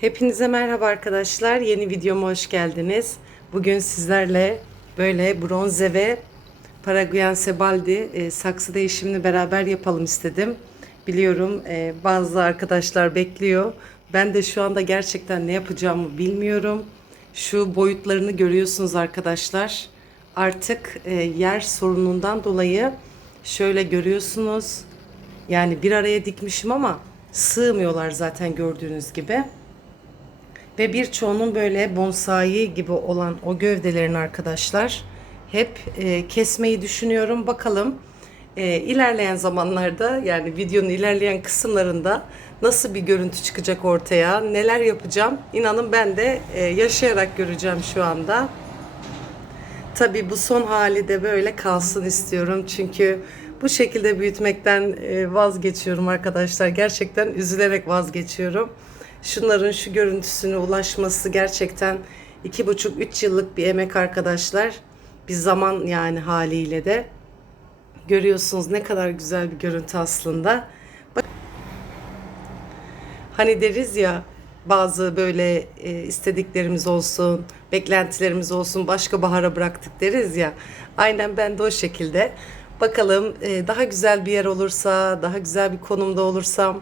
Hepinize merhaba arkadaşlar. Yeni videoma hoş geldiniz. Bugün sizlerle böyle bronze ve Paraguayan Sebaldi e, saksı değişimini beraber yapalım istedim. Biliyorum e, bazı arkadaşlar bekliyor. Ben de şu anda gerçekten ne yapacağımı bilmiyorum. Şu boyutlarını görüyorsunuz arkadaşlar. Artık e, yer sorunundan dolayı şöyle görüyorsunuz. Yani bir araya dikmişim ama sığmıyorlar zaten gördüğünüz gibi. Ve birçoğunun böyle bonsai gibi olan o gövdelerin arkadaşlar hep e, kesmeyi düşünüyorum. Bakalım e, ilerleyen zamanlarda yani videonun ilerleyen kısımlarında nasıl bir görüntü çıkacak ortaya, neler yapacağım. İnanın ben de e, yaşayarak göreceğim şu anda. Tabii bu son hali de böyle kalsın istiyorum. Çünkü bu şekilde büyütmekten e, vazgeçiyorum arkadaşlar. Gerçekten üzülerek vazgeçiyorum. Şunların şu görüntüsüne ulaşması gerçekten iki buçuk üç yıllık bir emek arkadaşlar. Bir zaman yani haliyle de. Görüyorsunuz ne kadar güzel bir görüntü aslında. Bak- Hani deriz ya bazı böyle e, istediklerimiz olsun, beklentilerimiz olsun başka bahara bıraktık deriz ya. Aynen ben de o şekilde. Bakalım e, daha güzel bir yer olursa, daha güzel bir konumda olursam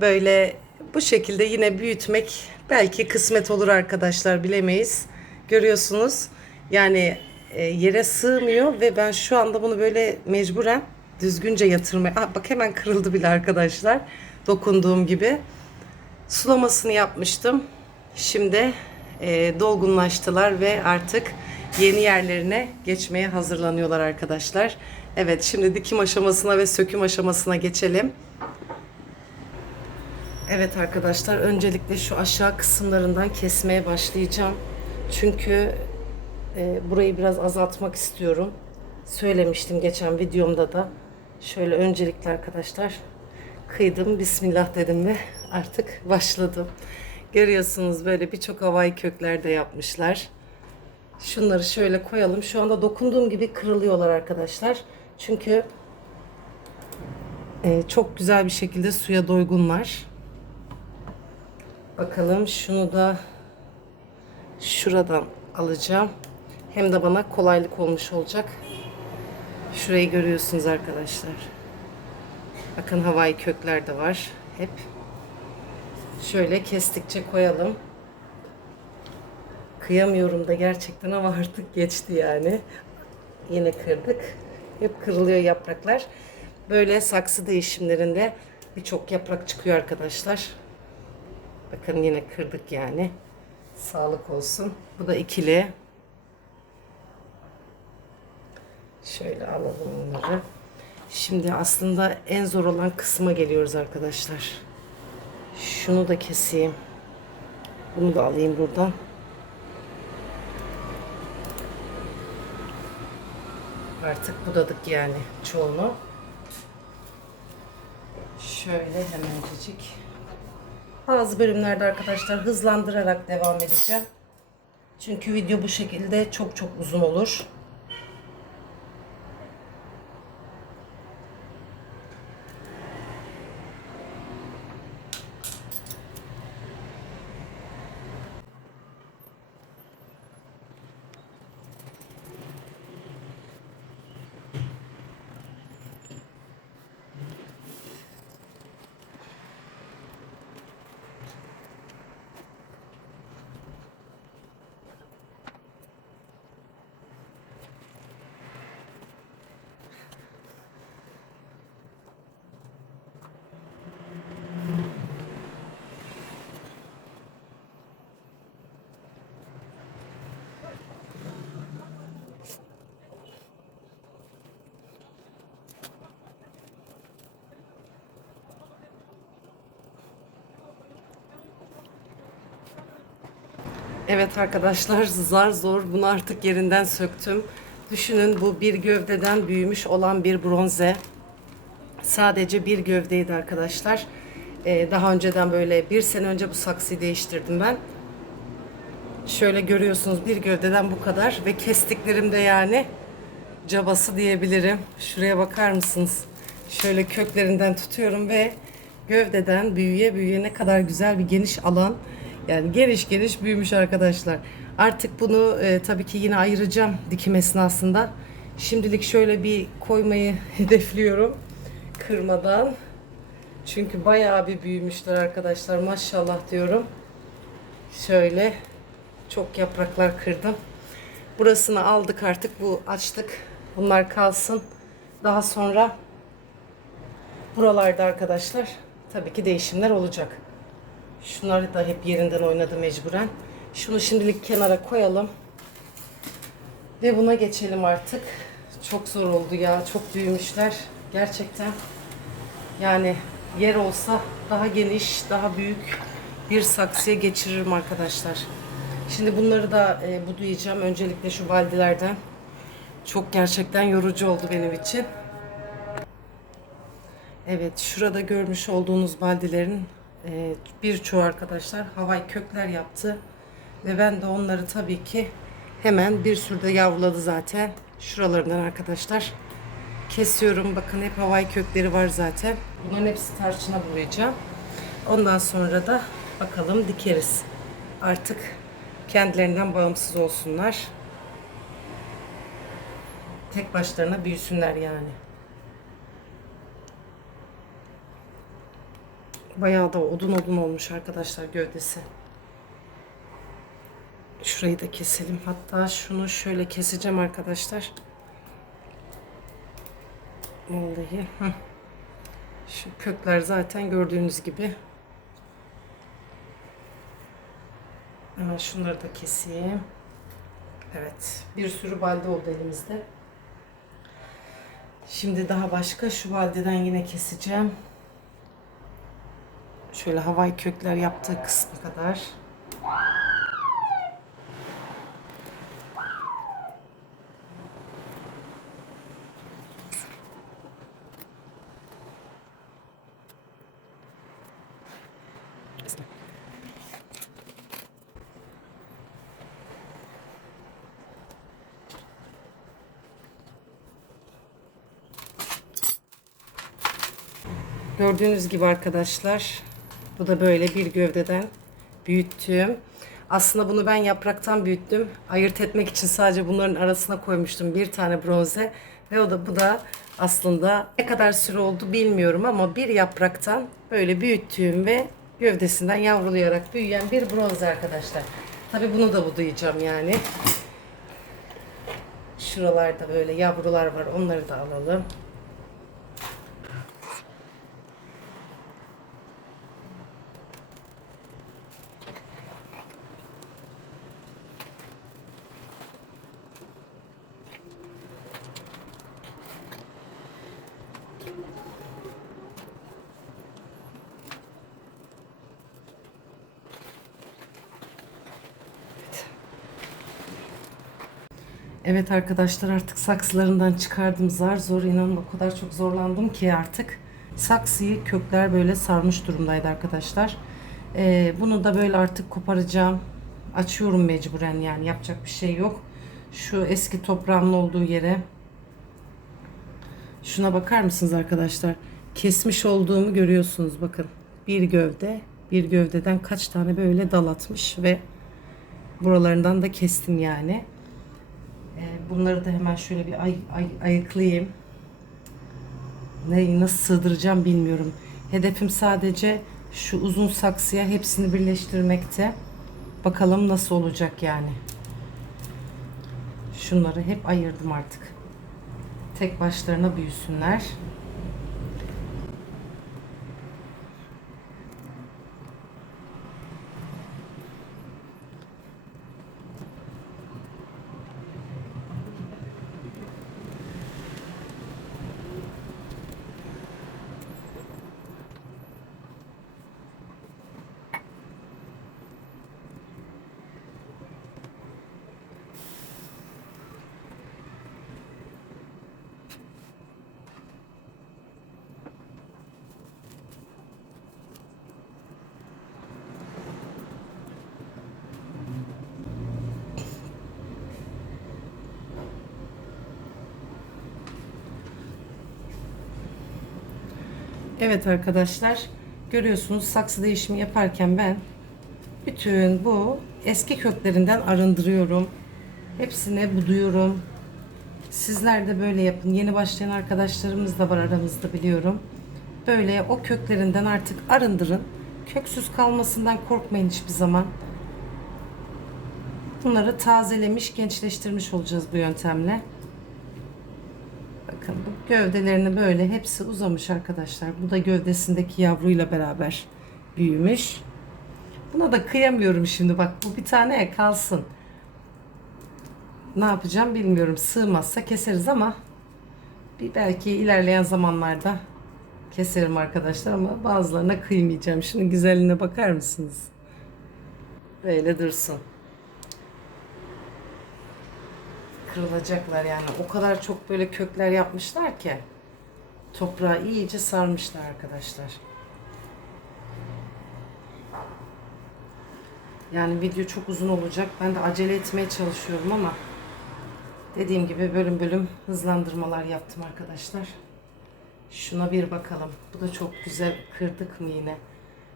böyle bu şekilde yine büyütmek belki kısmet olur arkadaşlar bilemeyiz. Görüyorsunuz yani e, yere sığmıyor ve ben şu anda bunu böyle mecburen düzgünce yatırmaya... Aa, bak hemen kırıldı bile arkadaşlar dokunduğum gibi. Sulamasını yapmıştım. Şimdi e, dolgunlaştılar ve artık yeni yerlerine geçmeye hazırlanıyorlar arkadaşlar. Evet şimdi dikim aşamasına ve söküm aşamasına geçelim. Evet arkadaşlar öncelikle şu aşağı kısımlarından kesmeye başlayacağım. Çünkü e, burayı biraz azaltmak istiyorum. Söylemiştim geçen videomda da. Şöyle öncelikle arkadaşlar kıydım. Bismillah dedim ve artık başladım. Görüyorsunuz böyle birçok havai kökler de yapmışlar. Şunları şöyle koyalım. Şu anda dokunduğum gibi kırılıyorlar arkadaşlar. Çünkü e, çok güzel bir şekilde suya doygunlar. Bakalım şunu da şuradan alacağım. Hem de bana kolaylık olmuş olacak. Şurayı görüyorsunuz arkadaşlar. Bakın havai kökler de var. Hep şöyle kestikçe koyalım. Kıyamıyorum da gerçekten ama artık geçti yani. Yine kırdık. Hep kırılıyor yapraklar. Böyle saksı değişimlerinde birçok yaprak çıkıyor arkadaşlar. Bakın yine kırdık yani. Sağlık olsun. Bu da ikili. Şöyle alalım bunları. Şimdi aslında en zor olan kısma geliyoruz arkadaşlar. Şunu da keseyim. Bunu da alayım buradan. Artık budadık yani çoğunu. Şöyle hemencecik. Bazı bölümlerde arkadaşlar hızlandırarak devam edeceğim. Çünkü video bu şekilde çok çok uzun olur. Evet arkadaşlar zar zor bunu artık yerinden söktüm. Düşünün bu bir gövdeden büyümüş olan bir bronze. Sadece bir gövdeydi arkadaşlar. Ee, daha önceden böyle bir sene önce bu saksıyı değiştirdim ben. Şöyle görüyorsunuz bir gövdeden bu kadar ve kestiklerim de yani cabası diyebilirim. Şuraya bakar mısınız? Şöyle köklerinden tutuyorum ve gövdeden büyüye büyüye ne kadar güzel bir geniş alan Yani geniş geniş büyümüş arkadaşlar. Artık bunu e, tabii ki yine ayıracağım dikim esnasında. Şimdilik şöyle bir koymayı hedefliyorum. Kırmadan. Çünkü bayağı bir büyümüşler arkadaşlar. Maşallah diyorum. Şöyle çok yapraklar kırdım. Burasını aldık artık. Bu açtık. Bunlar kalsın. Daha sonra buralarda arkadaşlar tabii ki değişimler olacak. Şunları da hep yerinden oynadı mecburen. Şunu şimdilik kenara koyalım. Ve buna geçelim artık. Çok zor oldu ya. Çok büyümüşler. Gerçekten. Yani yer olsa daha geniş, daha büyük bir saksıya geçiririm arkadaşlar. Şimdi bunları da e, budayacağım. Öncelikle şu baldilerden. Çok gerçekten yorucu oldu benim için. Evet, şurada görmüş olduğunuz baldilerin e, birçoğu arkadaşlar havai kökler yaptı. Ve ben de onları tabii ki hemen bir sürü de yavruladı zaten. Şuralarından arkadaşlar kesiyorum. Bakın hep havai kökleri var zaten. Bunların hepsi tarçına bulayacağım. Ondan sonra da bakalım dikeriz. Artık kendilerinden bağımsız olsunlar. Tek başlarına büyüsünler yani. Bayağı da odun odun olmuş arkadaşlar gövdesi. Şurayı da keselim. Hatta şunu şöyle keseceğim arkadaşlar. Vallahi. Şu kökler zaten gördüğünüz gibi. Hemen şunları da keseyim. Evet. Bir sürü balde oldu elimizde. Şimdi daha başka şu baldeden yine keseceğim. Şöyle havai kökler yaptığı kısmı kadar. Gördüğünüz gibi arkadaşlar bu da böyle bir gövdeden büyüttüğüm. Aslında bunu ben yapraktan büyüttüm. Ayırt etmek için sadece bunların arasına koymuştum bir tane bronze. Ve o da bu da aslında ne kadar süre oldu bilmiyorum ama bir yapraktan böyle büyüttüğüm ve gövdesinden yavrulayarak büyüyen bir bronze arkadaşlar. Tabi bunu da budayacağım yani. Şuralarda böyle yavrular var onları da alalım. Evet arkadaşlar artık saksılarından çıkardım zar zor inanın o kadar çok zorlandım ki artık saksıyı kökler böyle sarmış durumdaydı arkadaşlar. Ee, bunu da böyle artık koparacağım. Açıyorum mecburen yani yapacak bir şey yok. Şu eski toprağımın olduğu yere şuna bakar mısınız arkadaşlar? Kesmiş olduğumu görüyorsunuz bakın. Bir gövde bir gövdeden kaç tane böyle dal atmış ve buralarından da kestim yani. Ee, bunları da hemen şöyle bir ay, ay, ayıklayayım. Ne, nasıl sığdıracağım bilmiyorum. Hedefim sadece şu uzun saksıya hepsini birleştirmekte. Bakalım nasıl olacak yani. Şunları hep ayırdım artık. Tek başlarına büyüsünler. Evet arkadaşlar görüyorsunuz saksı değişimi yaparken ben Bütün bu eski köklerinden arındırıyorum. Hepsine buduyorum. Sizler de böyle yapın. Yeni başlayan arkadaşlarımız da var aramızda biliyorum. Böyle o köklerinden artık arındırın. Köksüz kalmasından korkmayın hiçbir zaman. Bunları tazelemiş, gençleştirmiş olacağız bu yöntemle. Bakın bu gövdelerini böyle hepsi uzamış arkadaşlar. Bu da gövdesindeki yavruyla beraber büyümüş. Buna da kıyamıyorum şimdi bak bu bir tane kalsın. Ne yapacağım bilmiyorum. Sığmazsa keseriz ama bir belki ilerleyen zamanlarda keserim arkadaşlar ama bazılarına kıymayacağım. Şunun güzelliğine bakar mısınız? Böyle dursun. Kırılacaklar yani. O kadar çok böyle kökler yapmışlar ki toprağı iyice sarmışlar arkadaşlar. Yani video çok uzun olacak. Ben de acele etmeye çalışıyorum ama dediğim gibi bölüm bölüm hızlandırmalar yaptım arkadaşlar. Şuna bir bakalım. Bu da çok güzel. Kırdık mı yine?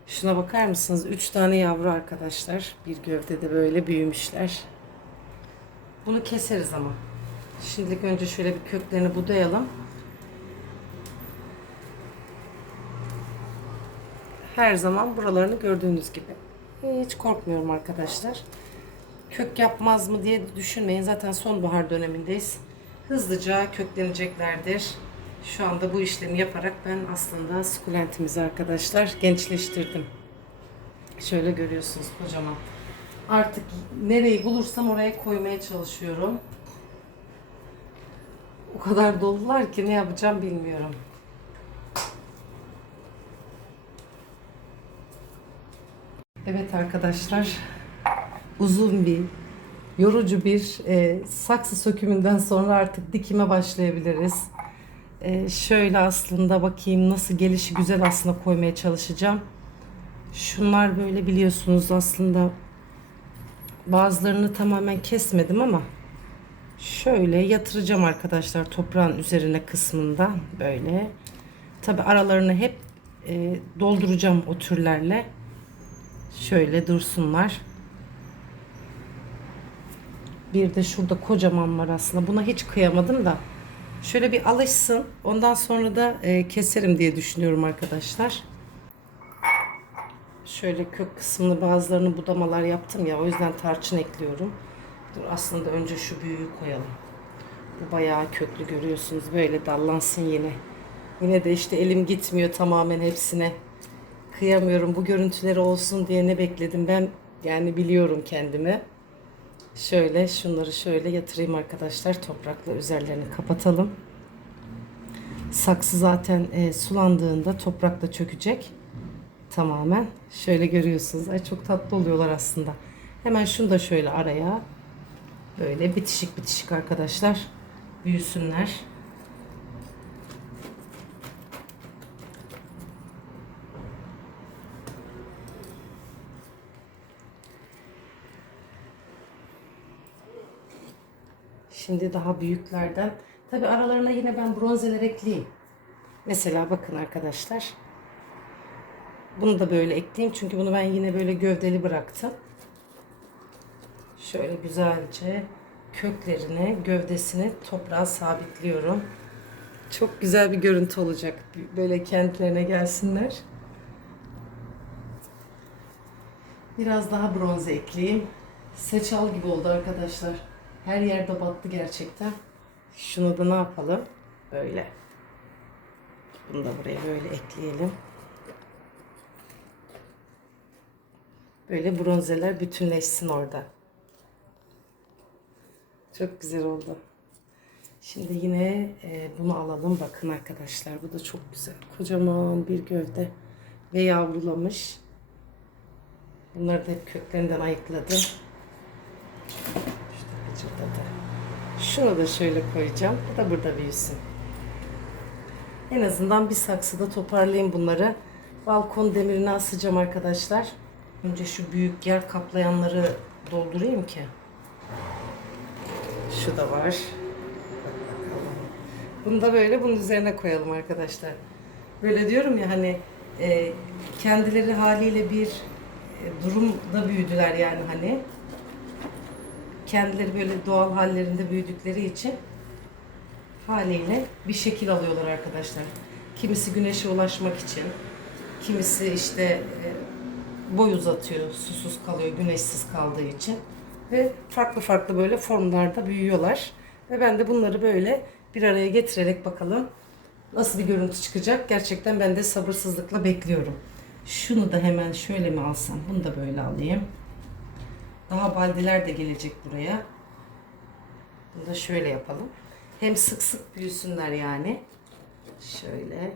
Şuna bakar mısınız? 3 tane yavru arkadaşlar. Bir gövdede böyle büyümüşler. Bunu keseriz ama. Şimdilik önce şöyle bir köklerini budayalım. Her zaman buralarını gördüğünüz gibi. Hiç korkmuyorum arkadaşlar. Kök yapmaz mı diye düşünmeyin. Zaten sonbahar dönemindeyiz. Hızlıca kökleneceklerdir. Şu anda bu işlemi yaparak ben aslında sukulentimizi arkadaşlar gençleştirdim. Şöyle görüyorsunuz kocaman. Artık nereyi bulursam oraya koymaya çalışıyorum. O kadar dolular ki ne yapacağım bilmiyorum. Evet arkadaşlar, uzun bir, yorucu bir e, saksı sökümünden sonra artık dikime başlayabiliriz. E, şöyle aslında bakayım nasıl gelişi güzel aslında koymaya çalışacağım. Şunlar böyle biliyorsunuz aslında bazılarını tamamen kesmedim ama şöyle yatıracağım arkadaşlar toprağın üzerine kısmında böyle. Tabi aralarını hep e, dolduracağım o türlerle. Şöyle dursunlar. Bir de şurada kocaman var aslında. Buna hiç kıyamadım da. Şöyle bir alışsın. Ondan sonra da e, keserim diye düşünüyorum arkadaşlar. Şöyle kök kısmını bazılarını budamalar yaptım ya. O yüzden tarçın ekliyorum. Dur aslında önce şu büyüğü koyalım. Bu bayağı köklü görüyorsunuz. Böyle dallansın yine. Yine de işte elim gitmiyor tamamen hepsine kıyamıyorum bu görüntüleri olsun diye ne bekledim ben yani biliyorum kendimi. Şöyle şunları şöyle yatırayım arkadaşlar toprakla üzerlerini kapatalım. Saksı zaten e, sulandığında toprakla çökecek tamamen. Şöyle görüyorsunuz. Ay çok tatlı oluyorlar aslında. Hemen şunu da şöyle araya böyle bitişik bitişik arkadaşlar büyüsünler. Şimdi daha büyüklerden. Tabi aralarına yine ben bronzeler ekleyeyim. Mesela bakın arkadaşlar. Bunu da böyle ekleyeyim. Çünkü bunu ben yine böyle gövdeli bıraktım. Şöyle güzelce köklerini, gövdesini toprağa sabitliyorum. Çok güzel bir görüntü olacak. Böyle kendilerine gelsinler. Biraz daha bronze ekleyeyim. Seçal gibi oldu arkadaşlar. Her yerde battı gerçekten. Şunu da ne yapalım? Böyle. Bunu da buraya böyle ekleyelim. Böyle bronzeler bütünleşsin orada. Çok güzel oldu. Şimdi yine e, bunu alalım. Bakın arkadaşlar bu da çok güzel. Kocaman bir gövde ve yavrulamış. Bunları da hep köklerinden ayıkladım. Cırdadı. Şunu da şöyle koyacağım. Bu da burada büyüsün. En azından bir saksıda toparlayayım bunları. Balkon demirine asacağım arkadaşlar. Önce şu büyük yer kaplayanları doldurayım ki. Şu da var. Bunu da böyle bunun üzerine koyalım arkadaşlar. Böyle diyorum ya hani e, kendileri haliyle bir durumda büyüdüler yani hani. Kendileri böyle doğal hallerinde büyüdükleri için haliyle bir şekil alıyorlar arkadaşlar. Kimisi güneşe ulaşmak için, kimisi işte e, boy uzatıyor, susuz kalıyor, güneşsiz kaldığı için ve farklı farklı böyle formlarda büyüyorlar. Ve ben de bunları böyle bir araya getirerek bakalım nasıl bir görüntü çıkacak. Gerçekten ben de sabırsızlıkla bekliyorum. Şunu da hemen şöyle mi alsam? Bunu da böyle alayım. Daha baldiler de gelecek buraya. Bunu da şöyle yapalım. Hem sık sık büyüsünler yani. Şöyle.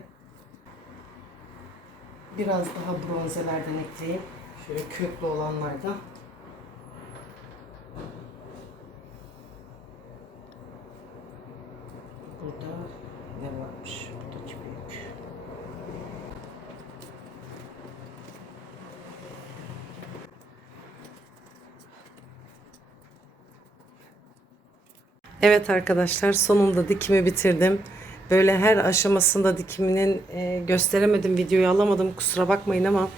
Biraz daha bronzelerden ekleyeyim. Şöyle köklü olanlardan. Burada ne varmış? Buradaki büyük. Evet arkadaşlar sonunda dikimi bitirdim. Böyle her aşamasında dikiminin e, gösteremedim, videoyu alamadım kusura bakmayın ama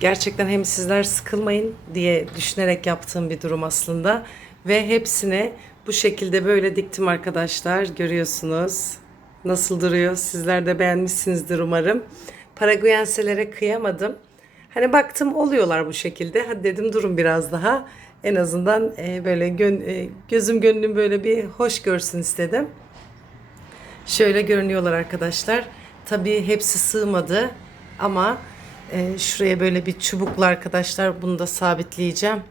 gerçekten hem sizler sıkılmayın diye düşünerek yaptığım bir durum aslında. Ve hepsini bu şekilde böyle diktim arkadaşlar görüyorsunuz. Nasıl duruyor sizler de beğenmişsinizdir umarım. Paraguayenselere kıyamadım. Hani baktım oluyorlar bu şekilde. Hadi dedim durun biraz daha. En azından e, böyle gön, e, gözüm gönlüm böyle bir hoş görsün istedim. Şöyle görünüyorlar arkadaşlar. Tabii hepsi sığmadı ama e, şuraya böyle bir çubukla arkadaşlar bunu da sabitleyeceğim.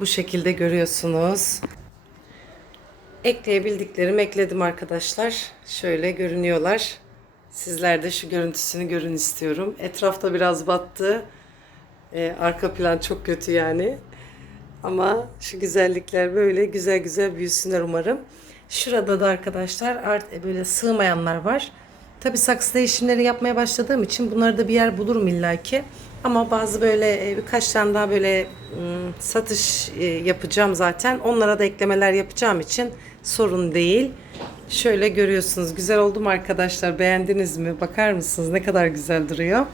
Bu şekilde görüyorsunuz. Ekleyebildiklerimi ekledim arkadaşlar. Şöyle görünüyorlar. Sizler de şu görüntüsünü görün istiyorum. Etrafta biraz battı. Ee, arka plan çok kötü yani. Ama şu güzellikler böyle güzel güzel büyüsünler umarım. Şurada da arkadaşlar art e, böyle sığmayanlar var. Tabi saksı değişimleri yapmaya başladığım için bunları da bir yer bulurum illaki. Ama bazı böyle e, birkaç tane daha böyle satış e, yapacağım zaten. Onlara da eklemeler yapacağım için sorun değil. Şöyle görüyorsunuz. Güzel oldu mu arkadaşlar? Beğendiniz mi? Bakar mısınız? Ne kadar güzel duruyor.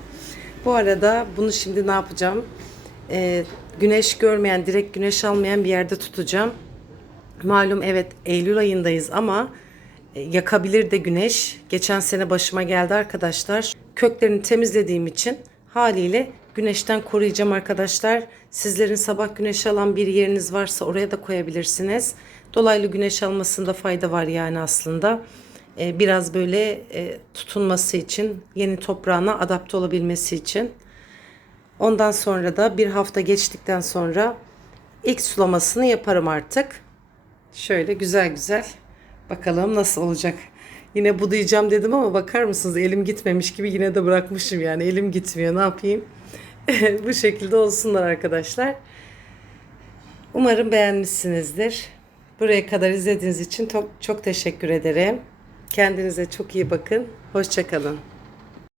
Bu arada bunu şimdi ne yapacağım? Güneş görmeyen, direkt güneş almayan bir yerde tutacağım. Malum evet Eylül ayındayız ama e, yakabilir de güneş. Geçen sene başıma geldi arkadaşlar. Köklerini temizlediğim için haliyle güneşten koruyacağım arkadaşlar. Sizlerin sabah güneş alan bir yeriniz varsa oraya da koyabilirsiniz. Dolaylı güneş almasında fayda var yani aslında. Ee, biraz böyle e, tutunması için, yeni toprağına adapte olabilmesi için. Ondan sonra da bir hafta geçtikten sonra ilk sulamasını yaparım artık. Şöyle güzel güzel. Bakalım nasıl olacak. Yine budayacağım dedim ama bakar mısınız elim gitmemiş gibi yine de bırakmışım yani elim gitmiyor ne yapayım. Bu şekilde olsunlar arkadaşlar. Umarım beğenmişsinizdir. Buraya kadar izlediğiniz için çok, çok teşekkür ederim. Kendinize çok iyi bakın. Hoşçakalın.